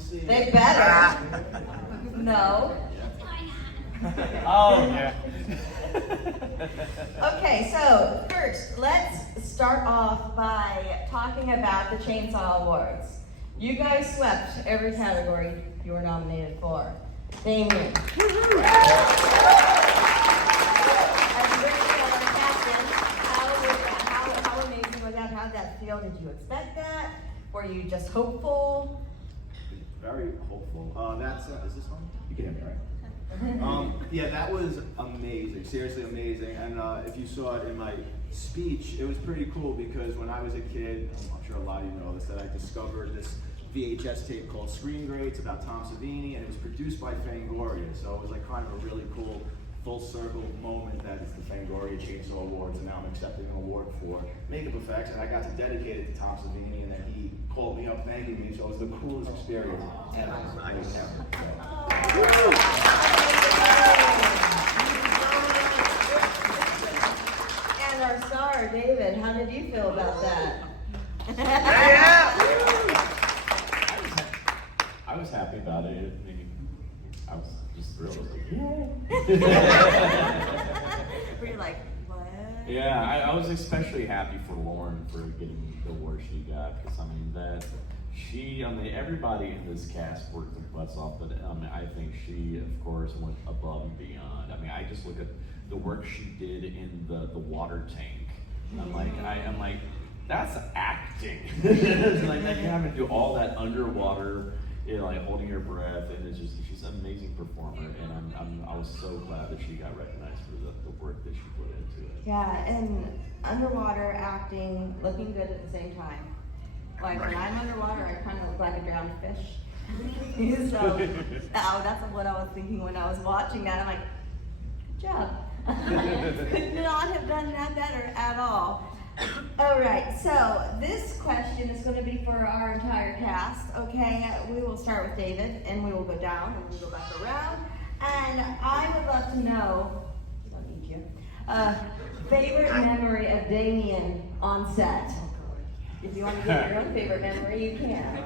see. They better. No. Oh, yeah. Okay, so first, let's start off by talking about the Chainsaw Awards. You guys swept every category you were nominated for. Damien. As captain, how amazing was that? How did that feel? Did you expect that? Were you just hopeful? Very hopeful. Is this one? You can hear me, right? Yeah, that was amazing, seriously amazing. And if you saw it in my speech, it was pretty cool because when I was a kid, I'm sure a lot of you know this, that I discovered this VHS tape called Screen Greats about Tom Savini, and it was produced by Fangoria. So it was like kind of a really cool full circle moment that it's the Fangoria Chainsaw Awards, and now I'm accepting an award for makeup effects, and I got to dedicate it to Tom Savini, and then he called me up thanking me, so it was the coolest experience ever. And our star, David, how did you feel about that? I was happy about it. I mean, I was just thrilled. I was like, yeah. Were you like, what? Yeah, I was especially happy for Lauren for getting the award she got, because I mean everybody in this cast worked their butts off, but I think she, of course, went above and beyond. I mean, I just look at the work she did in the water tank. I'm like, that's acting. It's like that you have to do all that underwater, like holding your breath, and it's just she's an amazing performer, and I was so glad that she got recognized for the work that she put into it. Yeah, and underwater acting, looking good at the same time. Like when I'm underwater, I kind of look like a drowned fish. So that's what I was thinking when I was watching that. I'm like, good job. Could not have done that better at all. All right, so this question is going to be for our entire cast, okay? We will start with David, and we will go down, and we'll go back around. And I would love to know, I don't need you, favorite memory of Damien on set. If you want to get your own favorite memory, you can.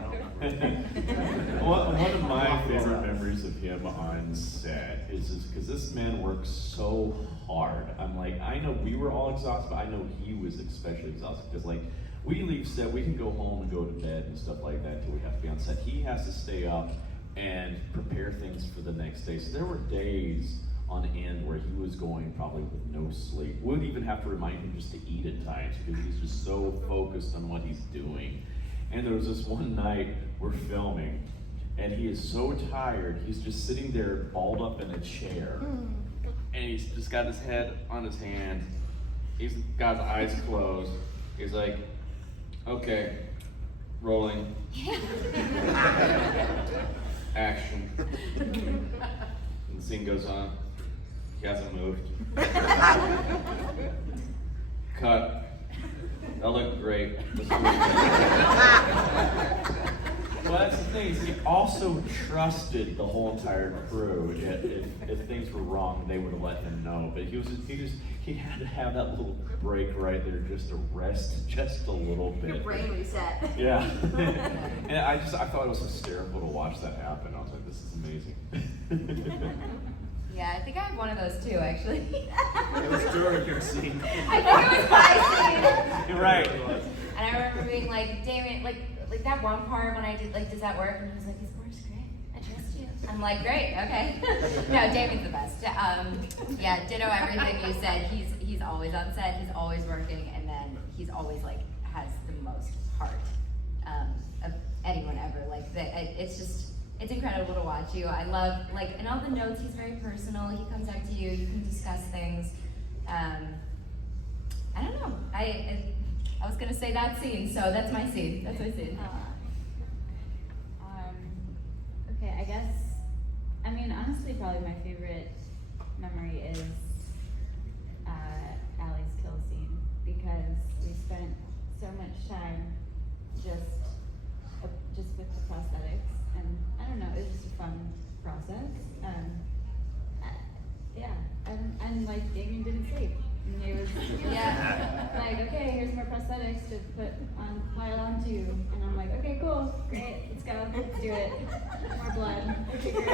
One of my favorite memories of him on set is because this man works so hard. I'm like, I know we were all exhausted, but I know he was especially exhausted because like we leave set, we can go home and go to bed and stuff like that until we have to be on set. He has to stay up and prepare things for the next day. So there were days on end where he was going probably with no sleep. We would even have to remind him just to eat at times because he's just so focused on what he's doing. And there was this one night we're filming, and he is so tired, he's just sitting there balled up in a chair. And he's just got his head on his hand. He's got his eyes closed. He's like, okay, rolling. Action. And the scene goes on. He hasn't moved. Cut. That looked great. Well, that's the thing. He also trusted the whole entire crew. If things were wrong, they would have let him know. But he had to have that little break right there just to rest just a little bit. Your brain reset. Yeah. And I thought it was hysterical to watch that happen. I was like, this is amazing. Yeah, I think I have one of those too, actually. It was during your scene. I think it was my scene. You're right. And I remember being like, Damien, like that one part when I did, like, does that work? And he was like, his work's great. I trust you. I'm like, great, okay. No, Damien's the best. Yeah, ditto everything you said. He's always on set. He's always working, and then he's always like has the most heart of anyone ever. Like, it's just. It's incredible to watch you. I love, like, in all the notes, he's very personal. He comes out to you. You can discuss things. I don't know. I was going to say that scene, so that's my scene. That's my scene. Okay, I guess, I mean, honestly, probably my favorite memory is Allie's kill scene, because we spent so much time just with the prosthetics. And I don't know, it was just a fun process. Yeah, and like Damien didn't sleep. And he was like, okay, here's more prosthetics to pile onto you. And I'm like, okay, cool, great, let's go, let's do it. More blood. Okay, great.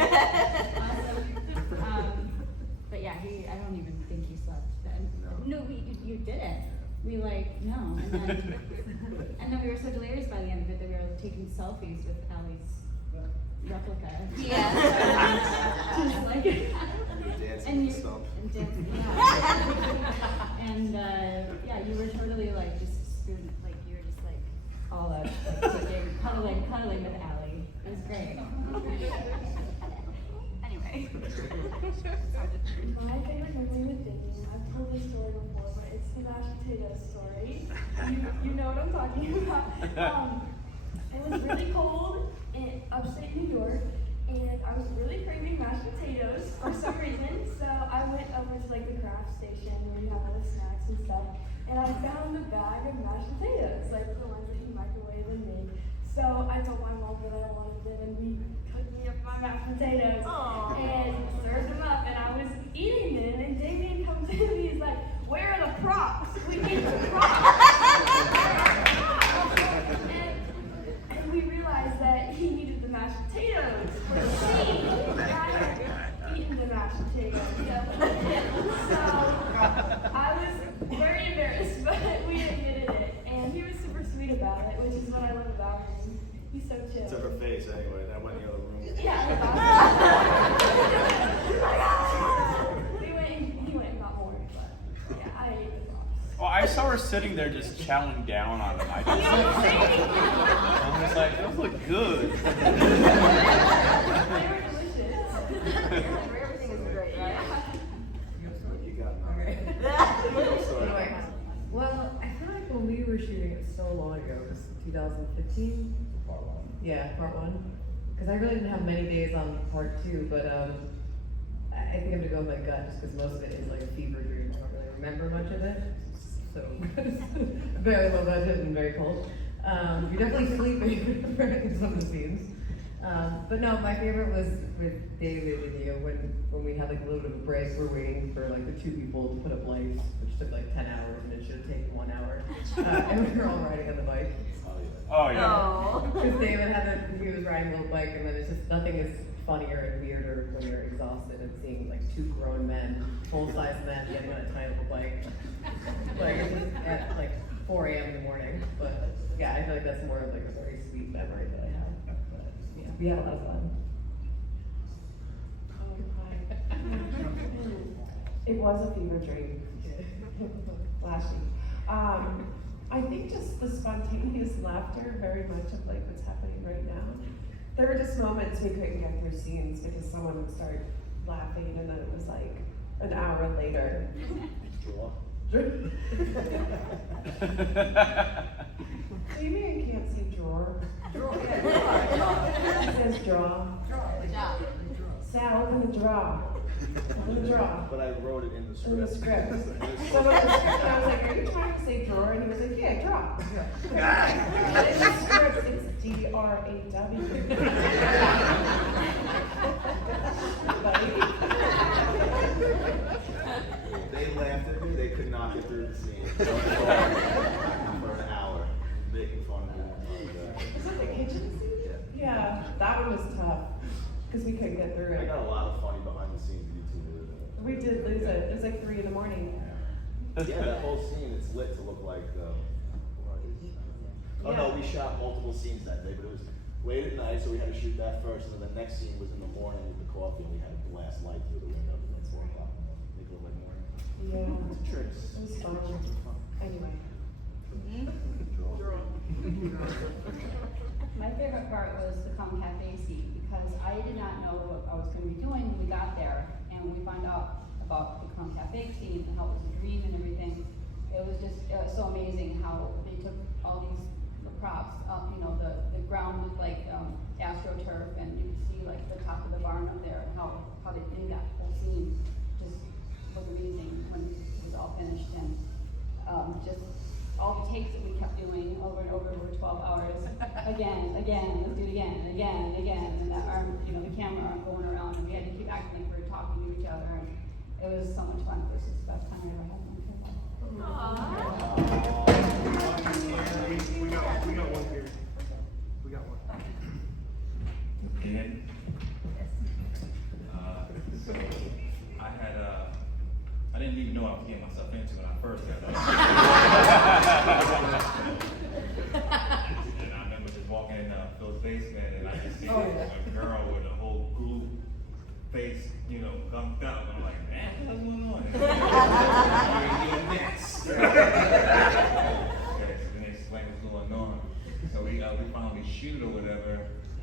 Awesome. But yeah, I don't even think he slept then. No, you didn't. We no. And then we were so delirious by the end of it that we were taking selfies with Allie's replica. Yeah. Just like, Dancing and stuff. and dancing, yeah. And yeah, you were totally just spoon, you were just all out, cooking, cuddling with Allie. It was great. Anyway. My favorite memory with Disney, I've told this story before, but it's the mashed potato story. You know what I'm talking about. It was really cold in upstate New York, and I was really craving mashed potatoes for some reason. So I went over to the craft station where you have all the snacks and stuff, and I found a bag of mashed potatoes, the ones that you microwave and make. So I told my mom that I wanted them, and we cooked me up my mashed potatoes and served them up, and I was eating them, and Damien comes in and he's like, "Where are the props? We need the props." And we realized that he needed the mashed potatoes for the scene. I had eaten the mashed potatoes. So I was very embarrassed, but we admitted it, and he was super sweet about it, which is what I love about him. He's so chill. To her face, anyway. That went in the other room. Yeah. He went and got more, but yeah, I ate the props. Well, I saw her sitting there just chowing down on them. I was like, those look good. They were delicious. Everything is great, right? You got Anyway, well, I feel like when we were shooting it so long ago, it was 2015. Part one. Yeah, part one. Because I really didn't have many days on part two, but I think I'm gonna go with my gut just because most of it is fever dream. I don't really remember much of it. So very low budget and very cold. You're definitely sleeping for some of the scenes. But no, my favorite was with David and you when we had a little bit of a break. We're waiting for the two people to put up lights, which took 10 hours, and it should have taken 1 hour. And we were all riding on the bike. Oh yeah. Oh. Because David he was riding a little bike, and then it's just nothing is funnier and weirder when you're exhausted and seeing two grown men, full-size men, getting on a tiny little bike. It's just at 4 a.m. in the morning. But yeah, I feel like that's more of a very sweet memory that I have. But yeah, we had a lot of fun. It was a fever dream. Flashy. I think just the spontaneous laughter, very much of what's happening right now. There were just moments we couldn't get through scenes because someone would start laughing, and then it was an hour later. Draw. Damien can't say drawer. Draw, yeah, draw. He says draw. Good job. Sal, open the draw. Open the draw. But I wrote it in the script. In the script. So in the script, I was like, "Are you trying to say drawer?" And he was like, "Yeah, draw." But in the script, it's D-R-A-W. They laughed at me. They could not get through the scene. So I was for an hour making fun of me. Is it the kitchen scene? Yeah, that one was tough because we couldn't get through I it. got a lot of funny behind the scenes YouTube. We did lose it. It was 3 in the morning. Yeah, that whole scene, it's lit to look like. Oh no, we shot multiple scenes that day, but it was late at night, so we had to shoot that first, and then the next scene was in the morning with the coffee, and we had to blast light through the window at 4 o'clock. Make it look like morning. Yeah, It's tricks. it was fun. Anyway. My favorite part was the Come Cafe scene because I did not know what I was going to be doing when we got there, and when we found out about the Come Cafe scene and how it was a dream and everything. It was so amazing how they took all these props, the ground looked like AstroTurf, and you could see the top of the barn up there, and how they did that whole scene just was amazing when it was all finished, and just all the takes that we kept doing over and over for 12 hours, again, let's do it again, and again, and again, and that arm, the camera arm going around, and we had to keep acting like we were talking to each other, and it was so much fun. This is the best time I ever had on set. We got one here. We got one. And so I didn't even know what I was getting myself into when I first got there. And I remember just walking in Phil's basement and I just see a girl with a whole glue face, gunked up. And I'm like, man, what's going on? You're next. Okay, so then they explain what's going on. So we finally shoot or whatever,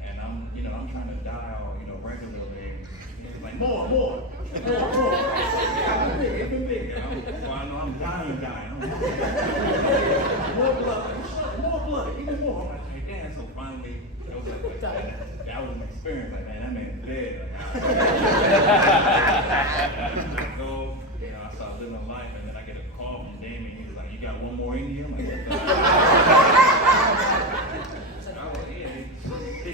and I'm trying to dial, regularly. He's like, more. Even big. And I know I'm dying. More blood, even more. I'm like, damn. So finally, it was like that was an experience. Like, man, that man's dead. I go, I started living life, and then I get a call from Damien. He was like, you got one more in you? I'm like, what the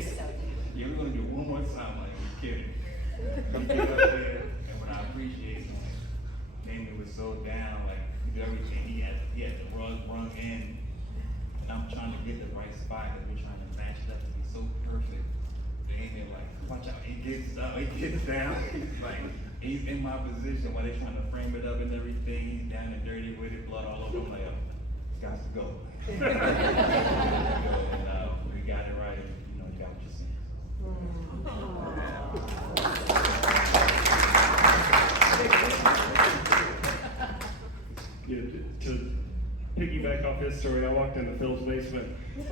yeah, we're gonna do it one more time. Like, you're kidding. We get up there, and what I appreciate, Damien was so down, like, he did everything. He had the rug rung in, and I'm trying to get the right spot, and we're trying to match it up to be so perfect. Damien, like, watch out, he gets up, he gets down, like, he's in my position while they're trying to frame it up and everything. He's down and dirty with it, blood all over him. Like, it's got to go. And we got it right, and you got what you see. Yeah, to piggyback off his story, I walked into Phil's basement.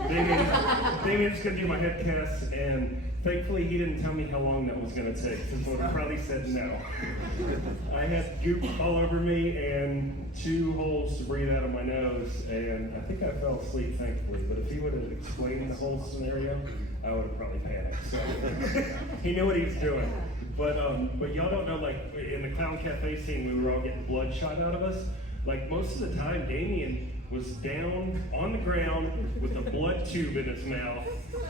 Damien's gonna do my head cast, and thankfully he didn't tell me how long that was gonna take, because I would have probably said no. I had goop all over me and 2 holes to breathe out of my nose, and I think I fell asleep, thankfully. But if he would have explained the whole scenario, I would have probably panicked. So he knew what he was doing. But y'all don't know, like in the Clown Cafe scene, we were all getting blood shot out of us. Like most of the time, Damien was down on the ground with a blood tube in his mouth,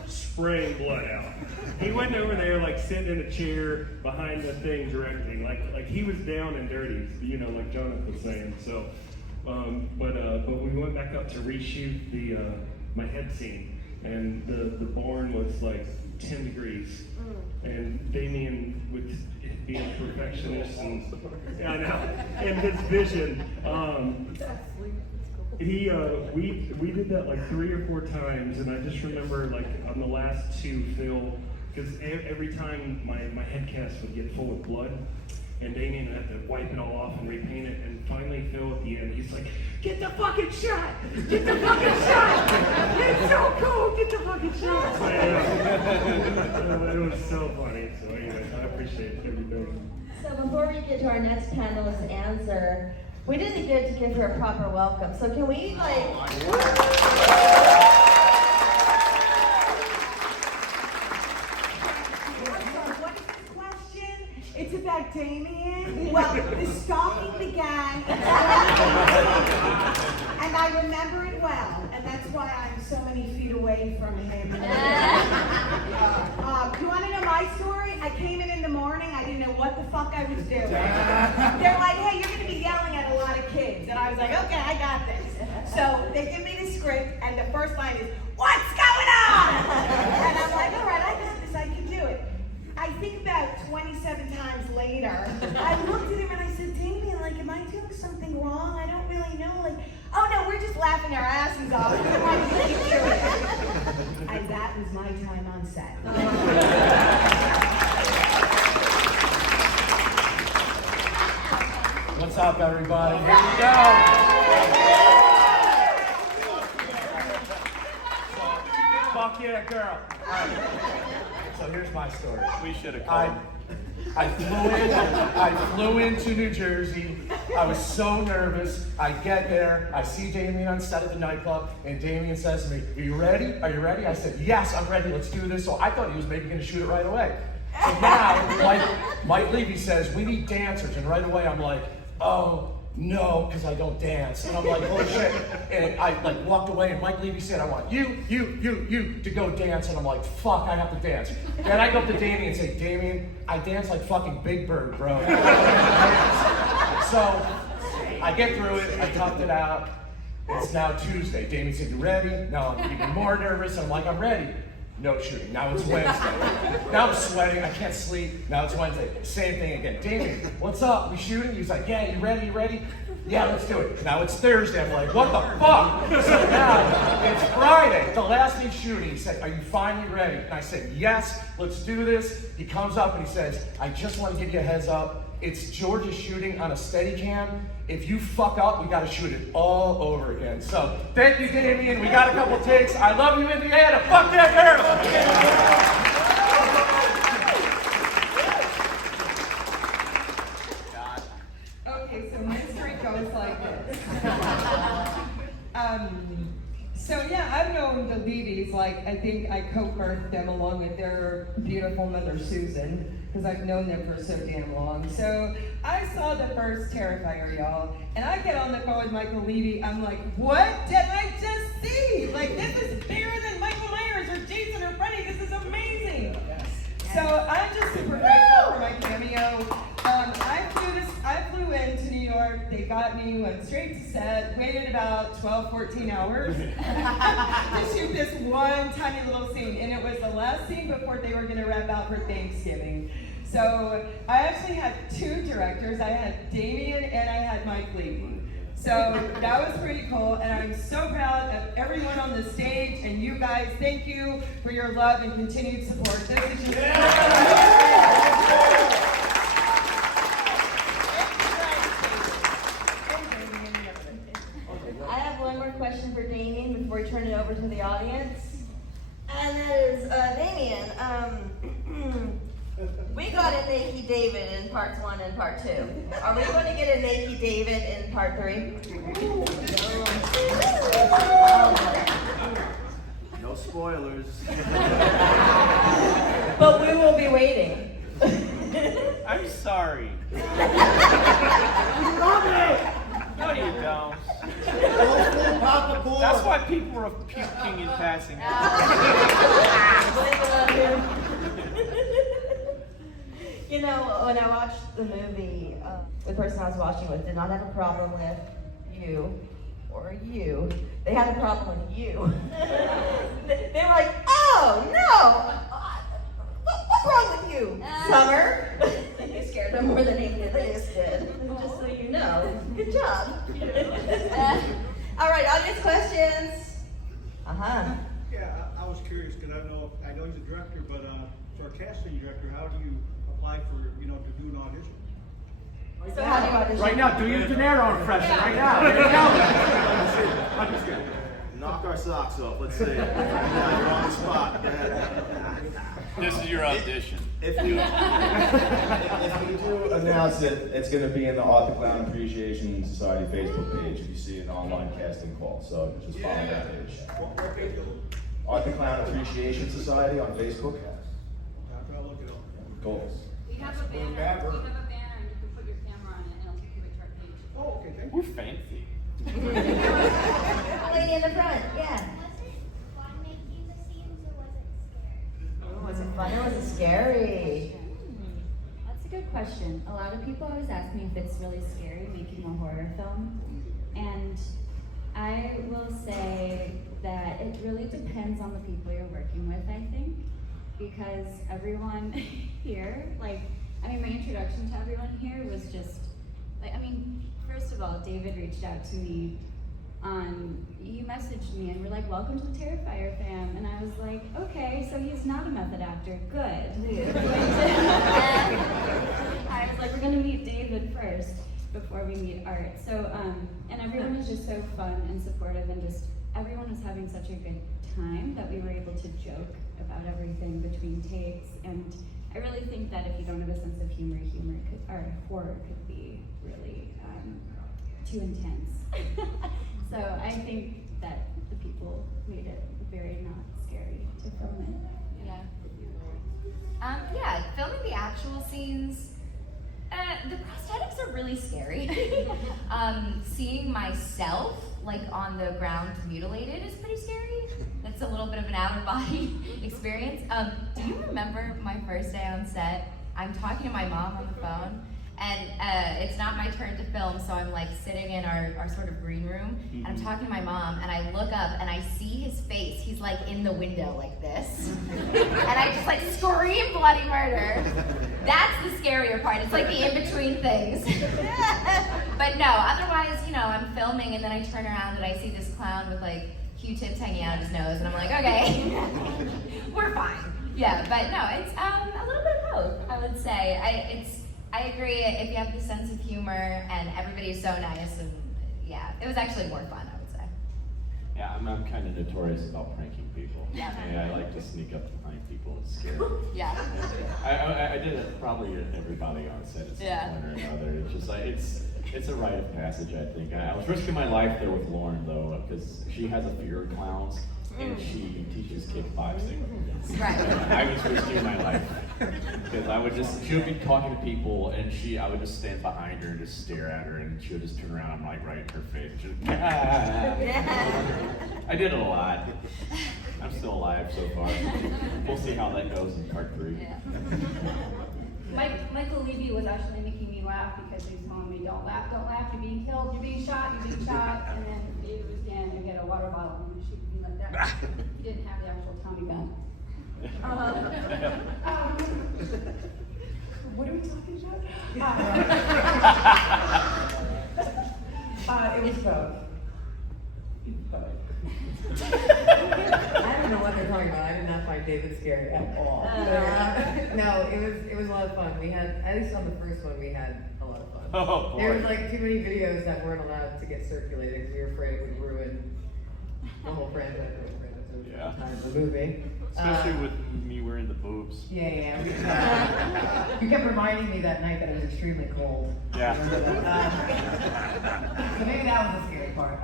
spraying blood out. He wasn't over there like sitting in a chair behind the thing directing. Like he was down and dirty, like Jonathan was saying. So, but we went back up to reshoot the my head scene, and the barn was like 10 degrees, and Damien with being a perfectionist and his vision, we did that like 3 or 4 times, and I just remember like on the last 2, Phil, because every time my head cast would get full of blood, and Damien would have to wipe it all off and repaint it, and finally Phil at the end, he's like, get the fucking shot! Get the fucking shot! It's so cool! Get the fucking shot! It was so funny. So anyway, I appreciate everything. So before we get to our next panelist's answer, we didn't get to give her a proper welcome. So can we It's about Damien. Well, the stalking began, and I remember it well, and that's why I'm so many feet away from him. You want to know my story? I came in the morning, I didn't know what the fuck I was doing. They're like, hey, you're going to be yelling at a lot of kids. And I was like, okay, I got this. So they give me the script, and the first line is, what's going on? And I'm like, all right, I got this, I can do it. I think about 27 times later, I looked at him and I said, Damien, like, am I doing something wrong? I don't really know. Like, oh no, we're just laughing our asses off. We're like, really serious. And that was my time on set. What's up, everybody? Here we go. Fuck yeah, girl. So here's my story. We should have called. I flew into New Jersey. I was so nervous. I get there. I see Damien on set of the nightclub, and Damien says to me, "Are you ready? Are you ready?" I said, "Yes, I'm ready. Let's do this." So I thought he was maybe going to shoot it right away. So now, Mike Levy says, "We need dancers," and right away I'm like, "Oh no," because I don't dance. And I'm like, "Oh shit!" And I like walked away, and Mike Levy said, "I want you to go dance." And I'm like, "Fuck, I have to dance." Then I go up to Damien and say, "Damien, I dance like fucking Big Bird, bro." So I get through it, I toughed it out. It's now Tuesday. Damien said, you ready? Now I'm even more nervous. I'm like, I'm ready. No shooting. Now it's Wednesday. Now I'm sweating. I can't sleep. Now it's Wednesday. Same thing again. Damien, what's up? We shooting? He's like, yeah, you ready? You ready? Yeah, let's do it. Now it's Thursday. I'm like, what the fuck? So now it's Friday, the last day shooting. He said, are you finally ready? And I said, yes, let's do this. He comes up and he says, I just want to give you a heads up. It's George's shooting on a Steadicam. If you fuck up, we gotta shoot it all over again. So thank you, Damien. We got a couple takes. I love you, Indiana. Fuck that girl. Okay, so my story goes like this. So yeah, I've known the Levys, like I think I co-birthed them along with their beautiful mother Susan, because I've known them for so damn long. So I saw the first Terrifier, y'all, and I get on the phone with Michael Levy. I'm like, what did I just see? Like, this is bigger than Michael Myers or Jason or Freddy. This is amazing. So I'm just super grateful for my cameo. I flew into New York. They got me, went straight to set, waited about 12, 14 hours to shoot this one tiny little scene. And it was the last scene before they were gonna wrap out for Thanksgiving. So I actually had two directors. I had Damien and I had Mike Levy. So that was pretty cool, and I'm so proud of everyone on the stage, and you guys, thank you for your love and continued support. This is just I have one more question for Damien before we turn it over to the audience. And that is, Damien, we got a Nakey David in parts 1 and part 2. Are we going to get a Nakey David in part 3? No spoilers. But we will be waiting. I'm sorry. You love it! No, you don't. Papa Gore. That's why people are puking and passing out. You know, when I watched the movie, the person I was watching with did not have a problem with you or you. They had a problem with you. They were like, oh no! What's wrong with you, Summer? You scared them more than Indianapolis did. Just so you know. Good job. All right, audience questions. Yeah, I was curious because I know he's a director, but for a casting director, how do you apply for to do an audition? So how do you audition? Right now, do your De Niro impression. Right now. There you go. I'm just kidding. Knock our socks off. Let's see. Yeah, you're on the spot. Go ahead. This is your audition. If we do announce it, it's going to be in the Art the Clown Appreciation Society Facebook page. If you see an online casting call, so just follow that page. Art the Clown Appreciation Society on Facebook. I'll look it up. Cool. We have a banner, and you can put your camera on it, and it'll take you right to our page. Oh, okay, thank you. We're fancy. Lady in the front, yeah. Was it fun or was it scary? That's a good question. A lot of people always ask me if it's really scary making a horror film. And I will say that it really depends on the people you're working with, I think. Because everyone here, my introduction to everyone here was just, first of all, David reached out to me you messaged me and were like, welcome to the Terrifier fam. And I was like, okay, so he's not a method actor, good. I was like, we're gonna meet David first before we meet Art. So, and everyone was just so fun and supportive and just, everyone was having such a good time that we were able to joke about everything between takes. And I really think that if you don't have a sense of humor horror could be really too intense. So I think that the people made it very not scary to film it. Yeah, filming the actual scenes, the prosthetics are really scary. Seeing myself on the ground mutilated is pretty scary. That's a little bit of an out-of-body experience. Do you remember my first day on set? I'm talking to my mom on the phone, and it's not my turn to film, so I'm like sitting in our sort of green room, and I'm talking to my mom, and I look up and I see his face. He's like in the window like this, and I just like scream bloody murder. That's the scarier part. It's like the in-between things. But no, otherwise, you know, I'm filming and then I turn around and I see this clown with like Q-tips hanging out of his nose, and I'm like, okay, we're fine. Yeah, but no, it's a little bit of both, I would say. I agree, if you have the sense of humor and everybody's so nice, and yeah, it was actually more fun, I would say. Yeah, I'm kind of notorious about pranking people. Yeah. I like to sneak up behind people and scare them. Yeah. I did it probably at everybody on set at some point or another. It's just like, it's a rite of passage, I think. I was risking my life there with Lauren, though, because she has a fear of clowns, and she teaches kickboxing. Right. I was risking my life, because she would be talking to people, and I would just stand behind her and just stare at her, and she would just turn around, I'm like right in her face. I did it a lot. I'm still alive so far. We'll see how that goes in part 3. Yeah. Michael Levy was actually making me laugh because he was telling me, don't laugh, you're being killed, you're being shot, and then David was standing and get a water bottle and shoot me like that. He didn't have the actual Tommy gun. What are we talking about? It was both. I don't know what they're talking about. I did not find David scary at all. No, it was a lot of fun. We had, at least on the first one, we had a lot of fun. Oh, boy. There was like too many videos that weren't allowed to get circulated because we were afraid it would ruin the whole franchise of the movie. Especially with me wearing the boobs. Yeah. You kept reminding me that night that it was extremely cold. Yeah. So maybe that was the scary part.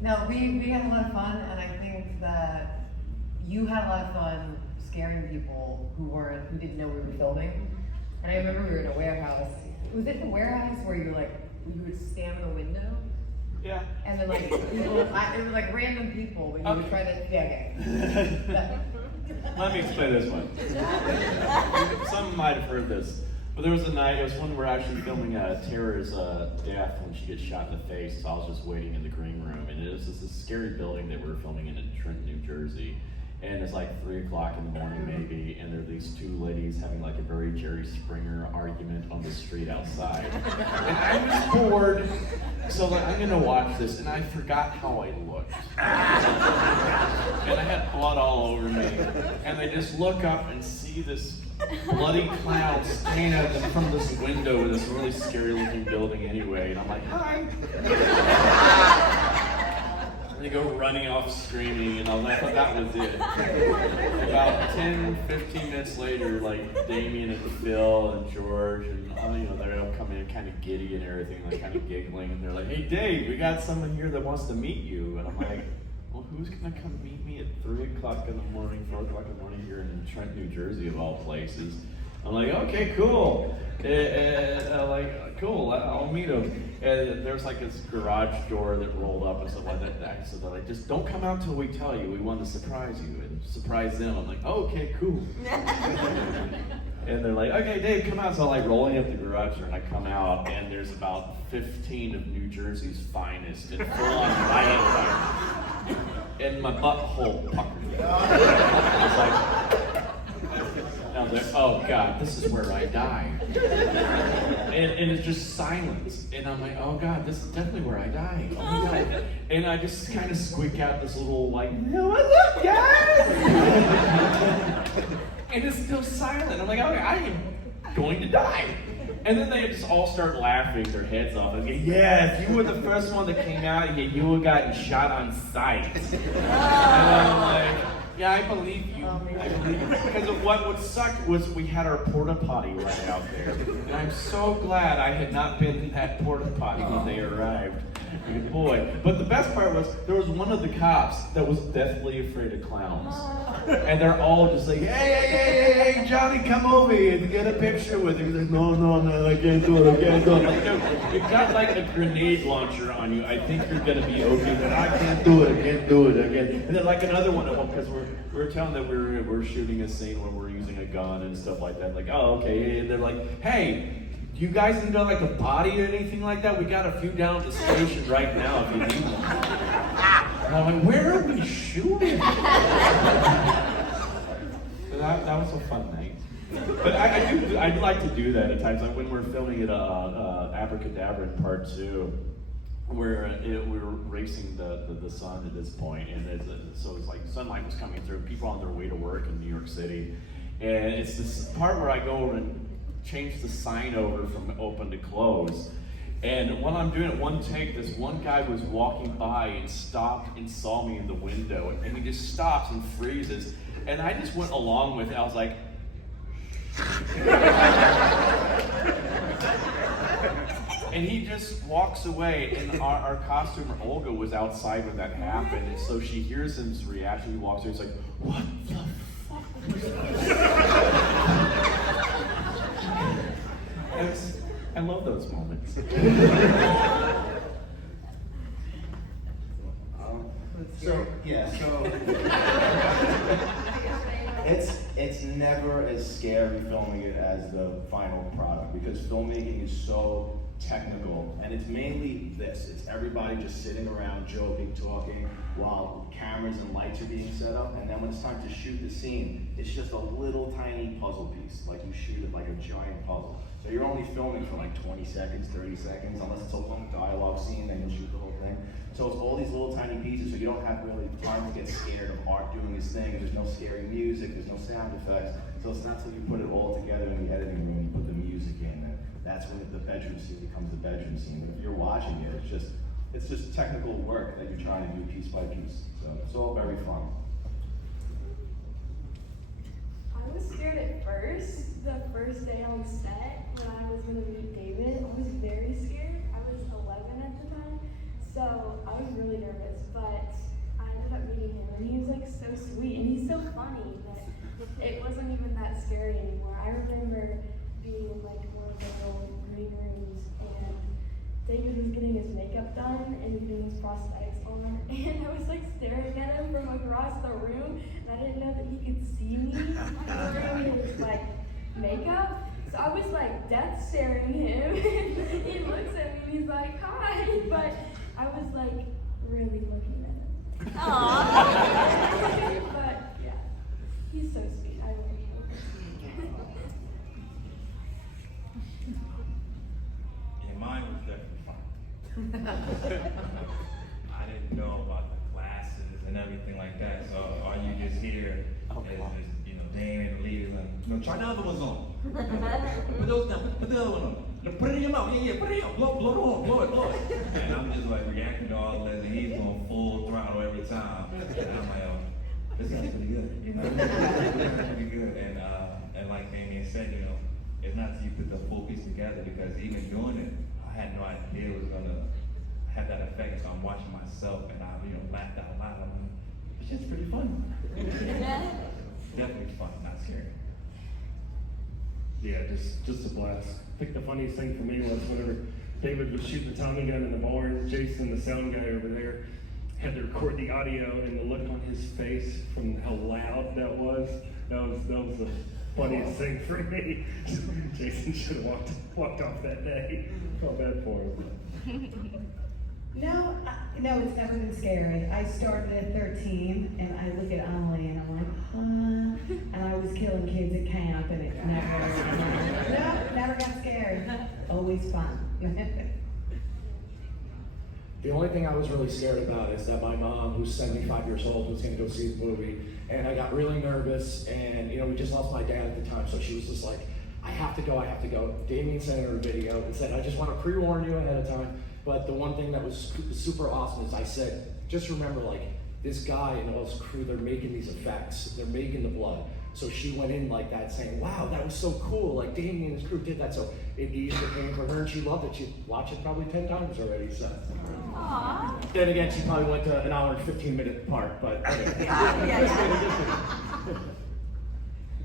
No, we had a lot of fun, and I think that you had a lot of fun scaring people who didn't know we were filming. And I remember we were in a warehouse. Was it the warehouse where you would stand in the window? Yeah. And then like people, it was like random people when you would try to, yeah. Let me explain this one. Some might have heard this. But there was a night, it was when we're actually filming Tara's death when she gets shot in the face, so I was just waiting in the green room, and it was this scary building that we were filming in Trenton, New Jersey, and it's like 3 o'clock in the morning maybe, and there are these two ladies having like a very Jerry Springer argument on the street outside. And I was bored, so like, I'm gonna watch this, and I forgot how I looked. And I had blood all over me, and I just look up and see this bloody clown staring at them from this window in this really scary looking building anyway, and I'm like, hi! And they go running off screaming, and I thought that was it. About 10, 15 minutes later, like Damien and Phil and George, and they're all coming in kind of giddy and everything, like kind of giggling, and they're like, hey Dave, we got someone here that wants to meet you. And I'm like, well, who's gonna come meet me at 3 o'clock in the morning, 4 o'clock in the morning here in Trent, New Jersey, of all places? I'm like, okay, cool. Cool, I'll meet him. And there's like this garage door that rolled up and stuff like that. So they're like, just don't come out till we tell you. We want to surprise you and surprise them. I'm like, oh, okay, cool. And they're like, okay, Dave, come out. So I'm like rolling up the garage door, and I come out, and there's about 15 of New Jersey's finest in full-on riot gear. And my butthole puckered. I was like, oh God, this is where I die. And it's just silence. And I'm like, oh God, this is definitely where I die. Oh my God. And I just kind of squeak out this little like, what's up, guys? And it's still silent. I'm like, okay, I am going to die. And then they just all start laughing their heads off. And go, yeah, if you were the first one that came out here, you would have gotten shot on sight. And I'm like, yeah, I believe you. I believe you. Because what would suck was we had our porta potty right out there. And I'm so glad I had not been in that porta potty when they arrived. Boy. But the best part was there was one of the cops that was deathly afraid of clowns. And they're all just like, hey, Johnny, come over here to get a picture with him. He's like, no, I can't do it. Like, you've got like a grenade launcher on you. I think you're gonna be okay, but I can't do it. And then like another one of them, because we were telling them we're shooting a scene where we're using a gun and stuff like that. Like, oh, okay. And they're like, hey, You guys need like a body or anything like that? We got a few down at the station right now if you need one. And I'm like, where are we shooting? That was a fun night. But I'd like to do that at times. Like when we're filming it, Abracadabra in part 2, where we were racing the sun at this point, and so it's like sunlight was coming through, people on their way to work in New York City, and it's this part where I go over and change the sign over from open to close. And while I'm doing it, one take, this one guy was walking by and stopped and saw me in the window, and he just stops and freezes. And I just went along with it. I was like, and he just walks away. And our costumer, Olga, was outside when that happened. And so she hears his reaction. He walks away. He's like, what the fuck was that? I love those moments. It's never as scary filming it as the final product, because filmmaking is so technical, and it's mainly this. It's everybody just sitting around joking, talking, while cameras and lights are being set up, and then when it's time to shoot the scene, it's just a little tiny puzzle piece, like you shoot it like a giant puzzle. So you're only filming for like 20 seconds, 30 seconds, unless it's a long dialogue scene, then you'll shoot the whole thing. So it's all these little tiny pieces, so you don't have really time to get scared of Art doing his thing, and there's no scary music, there's no sound effects. So it's not until you put it all together in the editing room, you put the music in, and that's when the bedroom scene becomes the bedroom scene. But if you're watching it, it's just technical work that you're trying to do piece by piece. So it's all very fun. I was scared at first. The first day on set, when I was going to meet David, I was very scared. I was 11 at the time, so I was really nervous, but I ended up meeting him, and he was like so sweet, and he's so funny that it wasn't even that scary anymore. I remember being in like one of the little green rooms, and David was getting his makeup done and getting his prosthetics on, and I was like staring at him from across the room, and I didn't know that he could see me during his like makeup. So I was like death staring him, and he looks at me and he's like, hi, but I was like really looking at him. Aww. But yeah, he's so sweet. I love him. Mine was definitely fun. I didn't know about the classes and everything like that. So all you just hear is Damon leading like, try the other ones on. Put those down. Put the other one on. Put it in your mouth. Yeah, put it in. Blow it on. Blow it. And I'm just like reacting to all this, and he's going full throttle every time. And I'm like, oh, this guy's pretty good. Pretty good. And like Damien said, it's not till you put the full piece together, because even doing it, I had no idea it was gonna have that effect. So I'm watching myself, and I, laughed out loud. I'm like, it's just pretty fun. Definitely fun, not scary. Yeah, just a blast. I think the funniest thing for me was whenever David was shooting the Tommy gun in the barn, Jason, the sound guy over there, had to record the audio, and the look on his face from how loud that was the funniest thing for me. Jason should have walked off that day. Felt bad for him. No, it's never been scary. I started at 13, and I look at Amelie, and I'm like, and I was killing kids at camp, and it never got scary. Always fun. The only thing I was really scared about is that my mom, who's 75 years old, was going to go see the movie, and I got really nervous, and we just lost my dad at the time, so she was just like, I have to go. Damien sent her a video and said, I just want to pre-warn you ahead of time. But the one thing that was super awesome is I said, just remember, like, this guy and all his crew, they're making these effects, they're making the blood. So she went in like that saying, wow, that was so cool, like Damien and his crew did that. So it eased the pain for her, and she loved it. She watched it probably 10 times already, so. Aww. Then again, she probably went to an hour and 15-minute part, but anyway.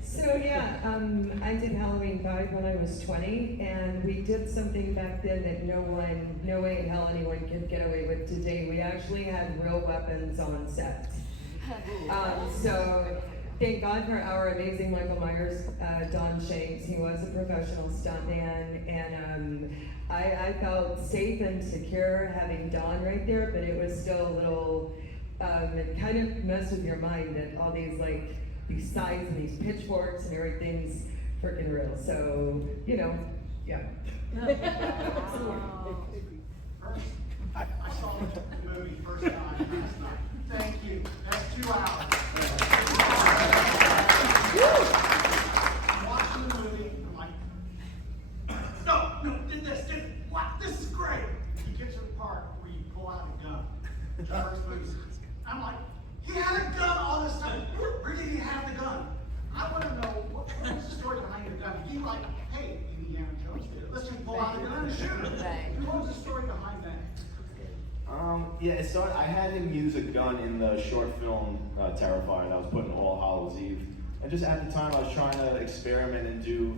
So yeah, I did Halloween 5 when I was 20, and we did something back then that no way in hell anyone could get away with today. We actually had real weapons on set. So thank God for our amazing Michael Myers, Don Shanks. He was a professional stuntman, and I felt safe and secure having Don right there, but it was still a little, it kind of messed with your mind that all these these signs and these pitchforks and everything's freaking real. So, you know, yeah. I saw the movie first time last night. Thank you. That's 2 hours. I'm watching the movie. I'm like, no, did this. What? This is great. You get to the part where you pull out a gun. The first movie. I'm like, he had a gun all this time. Where did he have the gun? I want to know what was the story behind the gun. He like, hey, Indiana Jones did it. Let's just pull out a gun and shoot him. What was the story behind that? Yeah, it started. I had him use a gun in the short film Terrifier that was put in All Hallows Eve, and just at the time I was trying to experiment and do,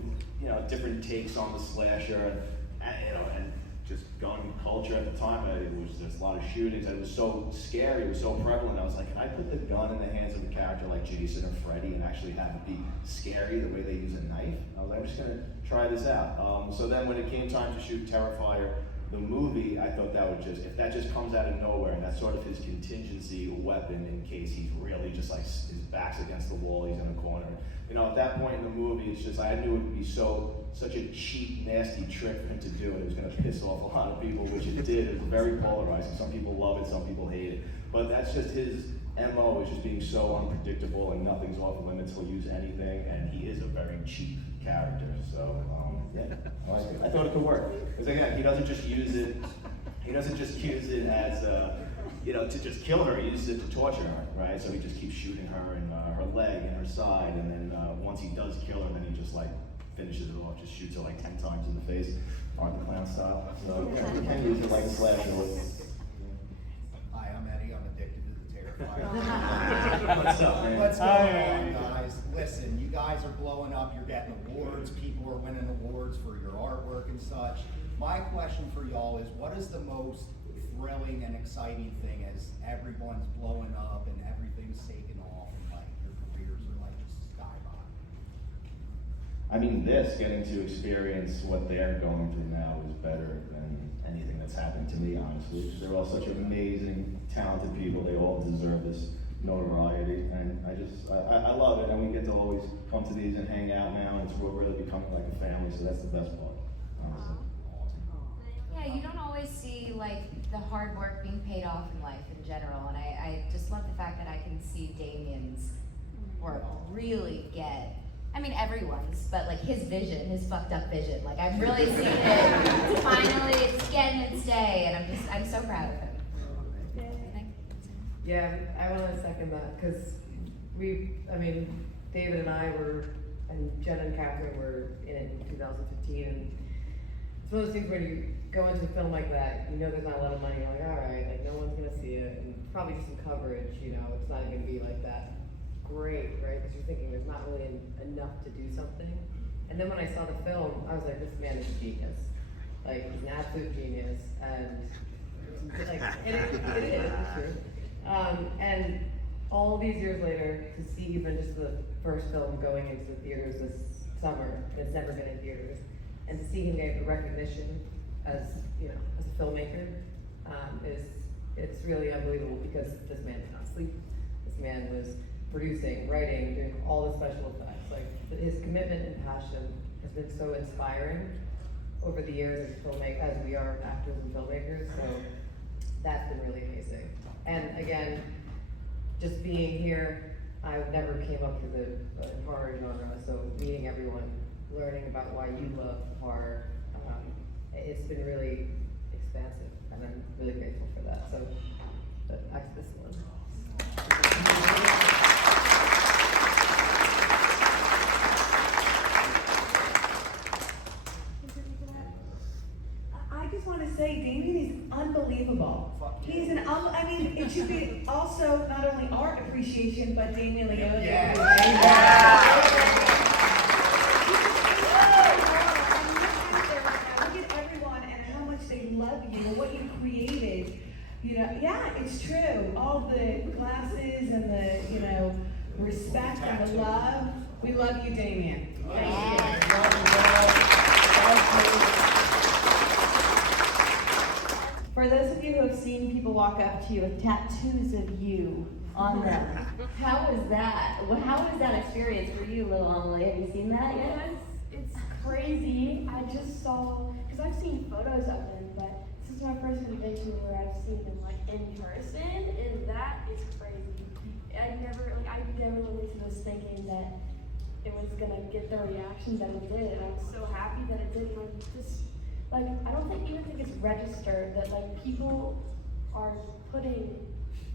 different takes on the slasher, and just gun culture at the time. It was just a lot of shootings, and it was so scary. It was so prevalent. I was like, can I put the gun in the hands of a character like Jason or Freddy and actually have it be scary the way they use a knife? I was like, I'm just gonna try this out. So then when it came time to shoot Terrifier, the movie, I thought that would if that just comes out of nowhere, and that's sort of his contingency weapon in case he's really just like his back's against the wall, he's in a corner. At that point in the movie, it's just, I knew it would be such a cheap, nasty trick for him to do, and it was gonna piss off a lot of people, which it did. It was very polarizing. Some people love it, some people hate it. But that's just his MO, is just being so unpredictable and nothing's off limits. He'll use anything, and he is a very cheap character. So, yeah, I like it. I thought it could work. Because again, he doesn't just use it as, to just kill her. He uses it to torture her, right? So he just keeps shooting her in her leg and her side, and then once he does kill her, then he just finishes it off, just shoots her 10 times in the face, Art the Clown style. So yeah, he can use it like a slasher. Hi, I'm Eddie. I'm addicted to the Terrifier. What's up, man? What's going on, guys? Listen, you guys are blowing up. You're getting awards. People are winning awards for your artwork and such. My question for y'all is, what is the most thrilling and exciting thing as everyone's blowing up and everything's taking off and your careers are just skyrocketing? I mean, getting to experience what they're going through now is better than anything that's happened to me, honestly. They're all such amazing, talented people. They all deserve this notoriety, and I love it. And we get to always come to these and hang out now, and it's really becoming like a family, so that's the best part, honestly. Yeah, you don't always see the hard work being paid off in life in general, and I just love the fact that I can see Damien's work really get, everyone's, but his vision, his fucked up vision, I've really seen it finally, it's getting its day, and I'm so proud of him. Yeah, I want to second that, because David and I and Jen and Catherine were in it in 2015, and it's one of those things where you go into a film like that, there's not a lot of money, you're like, all right, no one's gonna see it, and probably just some coverage, it's not gonna be that great, right? Because you're thinking there's not really enough to do something. And then when I saw the film, I was like, this man is a genius. He's an absolute genius, and it is, it's true. And all these years later, to see even just the first film going into the theaters this summer, it's never been in theaters, and to see him get the recognition as a filmmaker, it's really unbelievable, because this man did not sleep. This man was producing, writing, doing all the special effects. His commitment and passion has been so inspiring over the years as we are actors and filmmakers. So that's been really amazing. And again, just being here, I never came up to the horror genre, so meeting everyone, learning about why you love horror, it's been really expansive, and I'm really grateful for that. So, back to this one. I just want to say, Damien is unbelievable. He's it should be also not only art appreciation, but Damien Leone. Look at everyone and how much they love you and what you created. Yeah, it's true. All the glasses and the, respect and the love. We love you, Damien. For those of you who have seen people walk up to you with tattoos of you on them, how was that? How was that experience for you, little Emily? Have you seen that yet? It's crazy. I just saw, because I've seen photos of him, but this is my first convention where I've seen him like in person, and that is crazy. I never went into this thinking that it was gonna get the reaction that it did, and I'm so happy that it did. And I'm just like, I don't even think it's registered that like people are putting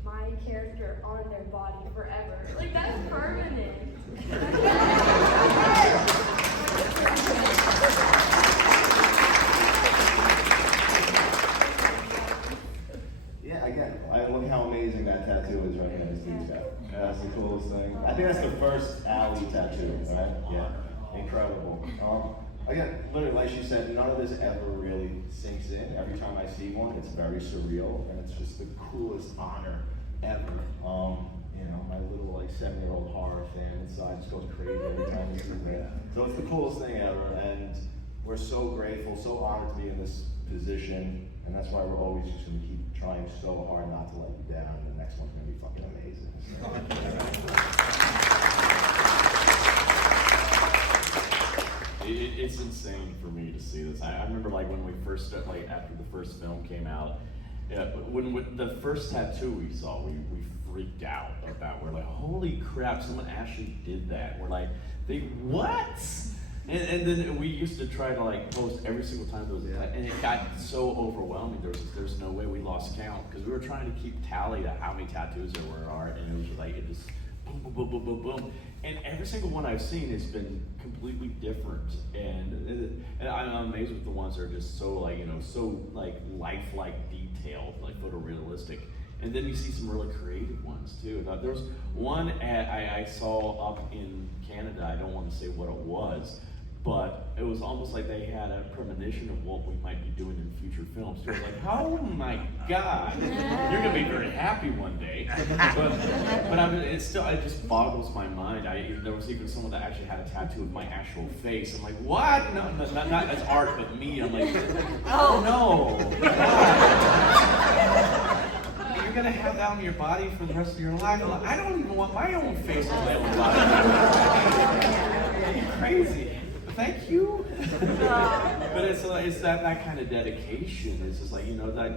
my character on their body forever. Like that's permanent. Yeah, again, look how amazing that tattoo is right here in this dude's guy. That's the coolest thing. I think that's the first Allie tattoo, right? Yeah, incredible. Again, literally, like she said, none of this ever really sinks in. Every time I see one, it's very surreal, and it's just the coolest honor ever. You know, my little like 7-year-old horror fan inside just goes crazy every time he sees that. So it's the coolest thing ever, and we're so grateful, so honored to be in this position, and that's why we're always just going to keep trying so hard not to let you down, and the next one's going to be fucking amazing. It's insane for me to see this. I remember like when we first started, like after the first film came out, when the first tattoo we saw, we freaked out about. We're like, holy crap, someone actually did that. We're like, what? And then we used to try to like post every single time there was a and it got so overwhelming. There's no way we lost count because we were trying to keep tally to how many tattoos there were, and it was just like it just boom, boom, boom, boom, boom, boom. And every single one I've seen has been completely different, and I'm amazed with the ones that are just so like so like lifelike, detailed, like photorealistic. And then you see some really creative ones too. Now, there's one I saw up in Canada. I don't want to say what it was, but it was almost like they had a premonition of what we might be doing in future films. So it was like, oh my God, you're gonna be very happy one day. But I mean, it just boggles my mind. There was even someone that actually had a tattoo of my actual face. I'm like, what? No, not as art, but me. I'm like, oh no. You're gonna have that on your body for the rest of your life. Like, I don't even want my own face on my own body. Crazy. Thank you. But it's that kind of dedication. It's just like,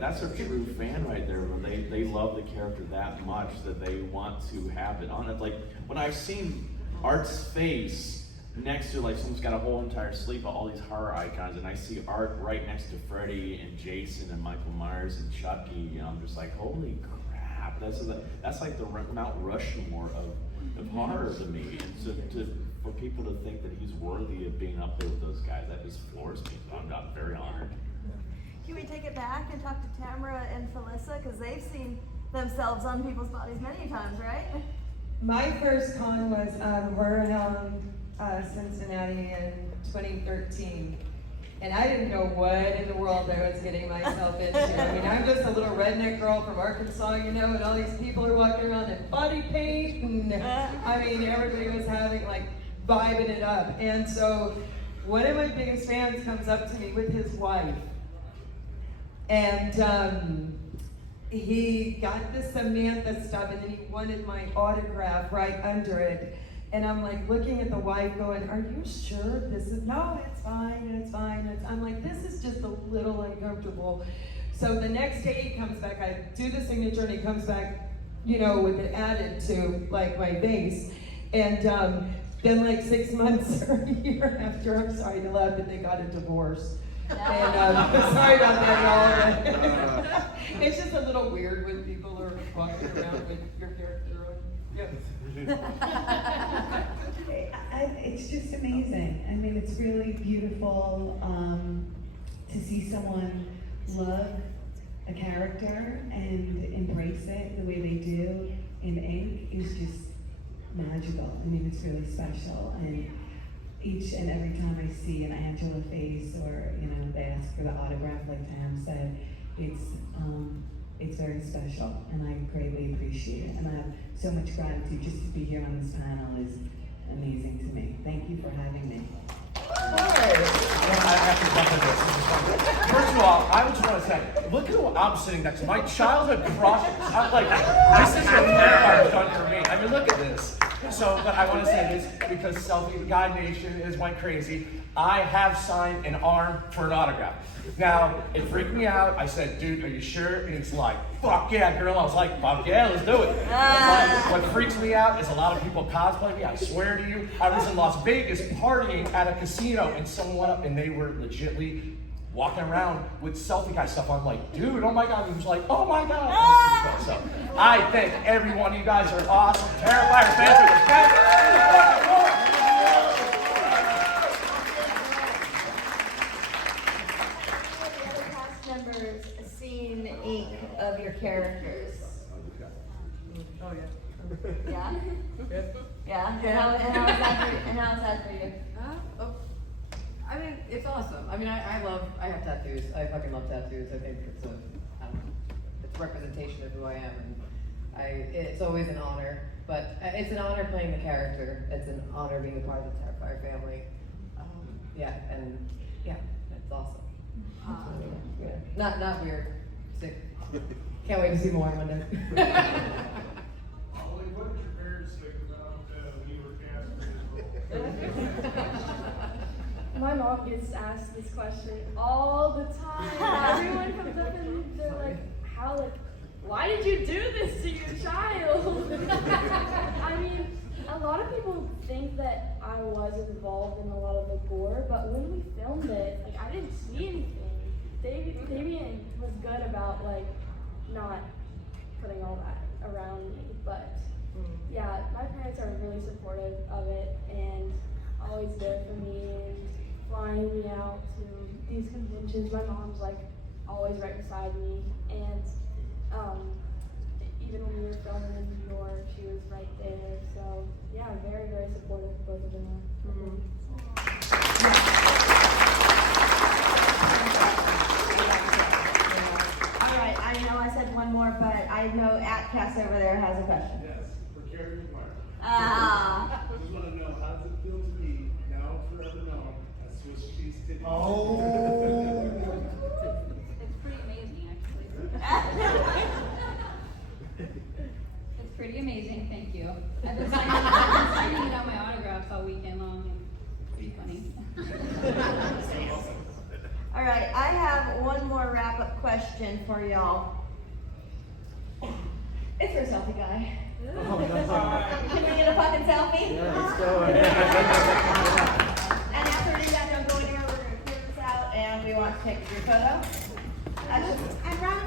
that's a true fan right there, where they love the character that much that they want to have it on it. Like when I've seen Art's face next to like someone's got a whole entire sleeve of all these horror icons, and I see Art right next to Freddy and Jason and Michael Myers and Chucky, I'm just like, holy crap, that's like the Mount Rushmore of horror to me. And so for people to think that he's worthy of being up there with those guys, that just floors me. So I'm very honored. Can we take it back and talk to Tamara and Felissa, because they've seen themselves on people's bodies many times, right? My first con was Horror Hound Cincinnati in 2013. And I didn't know what in the world I was getting myself into. I mean, I'm just a little redneck girl from Arkansas, and all these people are walking around in body paint, and I mean, everybody was having, like, vibing it up. And so, one of my biggest fans comes up to me with his wife, and he got the Samantha stuff, and then he wanted my autograph right under it. And I'm like looking at the wife going, are you sure this is, no, it's fine, it's fine. I'm like, this is just a little uncomfortable. So the next day he comes back, I do the signature, and he comes back, with it added to like my base. And then like 6 months or a year after, I'm sorry to laugh, but they got a divorce. And sorry about that, y'all. It's just a little weird when people are walking around with your character on. Yeah. It's just amazing. I mean, it's really beautiful to see someone love a character and embrace it the way they do in ink is just magical. I mean, it's really special. And each and every time I see an Angela face, or they ask for the autograph, like Tam said, it's It's very special, and I greatly appreciate it. And I have so much gratitude. Just to be here on this panel is amazing to me. Thank you for having me. I have to jump into this. This is fun. First of all, I just want to say, look at who I'm sitting next to. My childhood crush. I'm like, this is what Terrifier has done for me. I mean, look at this. So, but I want to say this because Selfie Guy Nation is went crazy. I have signed an arm for an autograph. Now, it freaked me out. I said, dude, are you sure? And it's like, fuck yeah, girl. I was like, fuck yeah, let's do it. What freaks me out is a lot of people cosplay me. I swear to you, I was in Las Vegas partying at a casino and someone went up and they were legitly walking around with Selfie Guy stuff. I'm like, dude, oh my God. He was like, oh my God. So I think every one of you guys are awesome. Terrifier fans with respect. Members seen ink of your characters? Oh yeah. Yeah? Okay. Yeah? And how is that for you? I mean, it's awesome. I mean, I have tattoos. I fucking love tattoos. I think it's I don't know, it's a representation of who I am, and it's always an honor. But it's an honor playing the character. It's an honor being a part of the Terrifier family. Yeah, and yeah, it's awesome. Yeah. Not weird. Sick. Can't wait to see more one day. Ollie, what did your parents think about when you were cast for this role? My mom gets asked this question all the time. Everyone comes up and they're like, why did you do this to your child? I mean, a lot of people think that I was involved in a lot of the gore, but when we filmed it, like, I didn't see anything. Damien was good about like not putting all that around me, but yeah, my parents are really supportive of it and always there for me and flying me out to these conventions. My mom's like always right beside me, and even when we were filming in New York, she was right there. So yeah, very, very supportive. Both of them are. All right, I know I said one more, but I know Cass over there has a question. Yes, for Carrie McGuire. Ah. I just want to know, how does it feel to be now forever known as Swiss cheese titties? Oh. It's pretty amazing, actually. It's pretty amazing, thank you. I've been signing it on my autographs all weekend long, and it's pretty funny. All right, I have one more wrap-up question for y'all. It's for a selfie guy. Can we get a fucking selfie? Yeah, let's go. And after we do that, don't go anywhere. We're gonna clear this out, and we want to take your photo. I'm running.